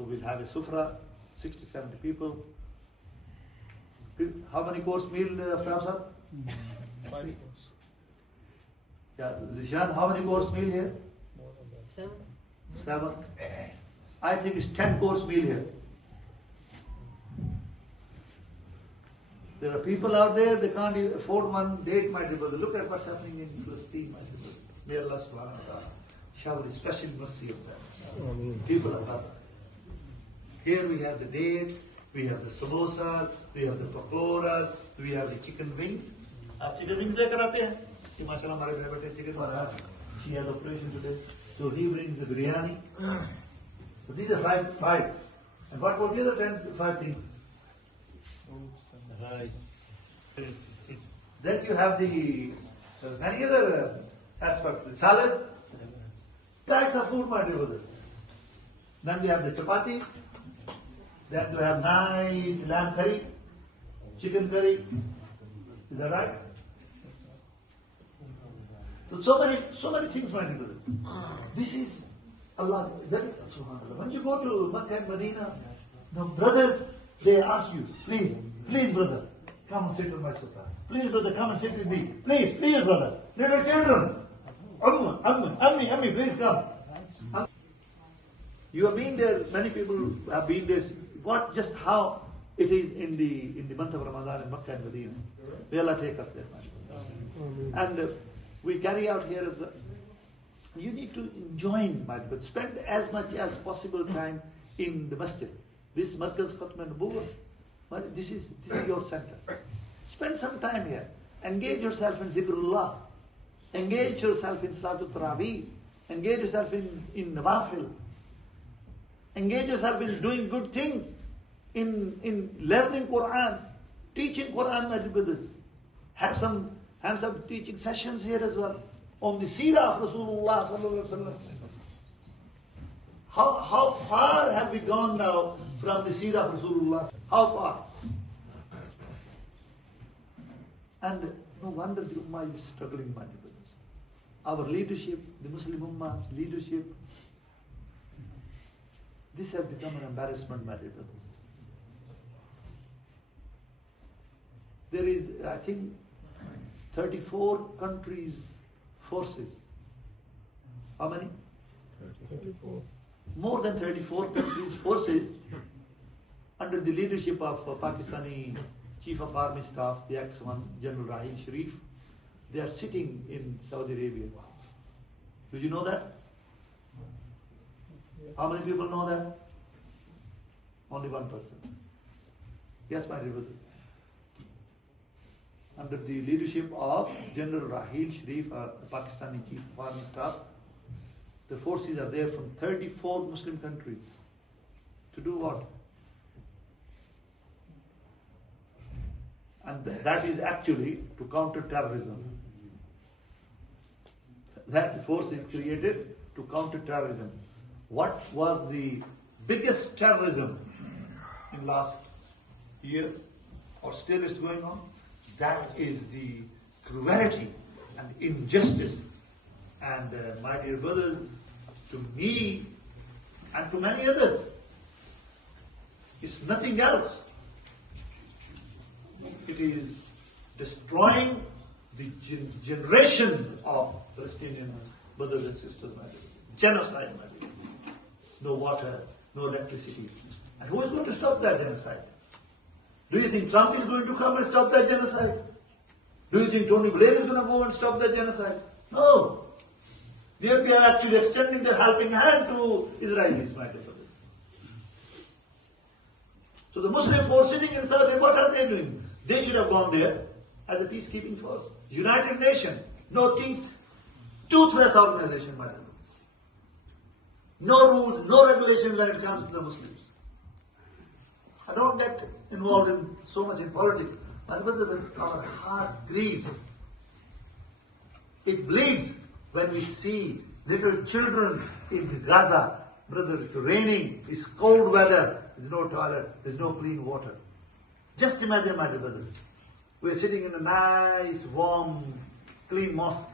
So we'll have a sufra, 60, 70 people. How many course meal after Hamsa? 5 course. Yeah, Zishan, how many course meal here? 7. 7. I think it's 10 course meal here. There are people out there, they can't afford one date, my dear brother. Look at what's happening in Palestine, my dear brother. May Allah subhanahu wa ta'ala shower His special mercy on them. People of Gaza. Here we have the dates, we have the samosa, we have the pakoras, we have the chicken wings. आप chicken wings लेकर आते हैं? कि माशाल्लाह हमारे घर बैठे chicken बना. She has operation today. So he brings the biryani. So these are five. And what were the other 5 things? Rice. Then you have the many other aspects. The salad. Types of food, my dear brother. Then we have the chapatis. Then we have nice lamb curry, chicken curry. Is that right? So many things, my dear brother. This is Allah. Subhanallah. When you go to Makkah and Medina, the brothers, they ask you, please brother, come and sit on my sofa. Please brother, come and sit with me. Please brother. Little children. Ammi, please come. You have been there, many people have been there. Just how it is in the month of Ramadan in Makkah and Medina. May Allah take us there, mashallah. And we carry out here as well. You need to join, but spend as much as possible time in the masjid. This Markaz Khatm and Nubuwwah, this is your center. Spend some time here. Engage yourself in Zikrullah. Engage yourself in Salatul Tarawih. Engage yourself in Nawafil. Engage yourself in doing good things. In learning Quran. Teaching Quran, my dear brothers. Have some teaching sessions here as well. On the seerah of Rasulullah sallallahu alaihi wasallam. How far have we gone now from the seerah of Rasulullah? How far? And no wonder the Ummah is struggling, my dear brothers. Our leadership, the Muslim Ummah leadership, this has become an embarrassment, my dear brothers. There is, I think, 34 countries' forces. How many? 34. More than 34 countries' forces under the leadership of Pakistani Chief of Army Staff, the ex-one, General Rahil Sharif. They are sitting in Saudi Arabia. Did you know that? How many people know that? Only one person. Yes, my dear brother. Under the leadership of General Rahil Sharif, Pakistani Chief of Army Staff, the forces are there from 34 Muslim countries. To do what? And that is actually to counter terrorism. That force is created to counter terrorism. What was the biggest terrorism in last year, or still is going on? That is the cruelty and injustice. And my dear brothers, to me and to many others, it's nothing else. It is destroying the generations of Palestinian brothers and sisters, my dear. Genocide, my dear. No water, no electricity. And who is going to stop that genocide? Do you think Trump is going to come and stop that genocide? Do you think Tony Blair is going to go and stop that genocide? No. They are actually extending their helping hand to Israelis, my dear brothers. So the Muslim force sitting in Saudi, what are they doing? They should have gone there as a peacekeeping force. United Nations, no teeth, toothless organization, my dear brothers. No rules, no regulations when it comes to the Muslims. I don't get involved in so much in politics. My brother, our heart grieves. It bleeds when we see little children in Gaza. Brother, it's raining, it's cold weather, there's no toilet, there's no clean water. Just imagine, my dear brother, we're sitting in a nice, warm, clean mosque.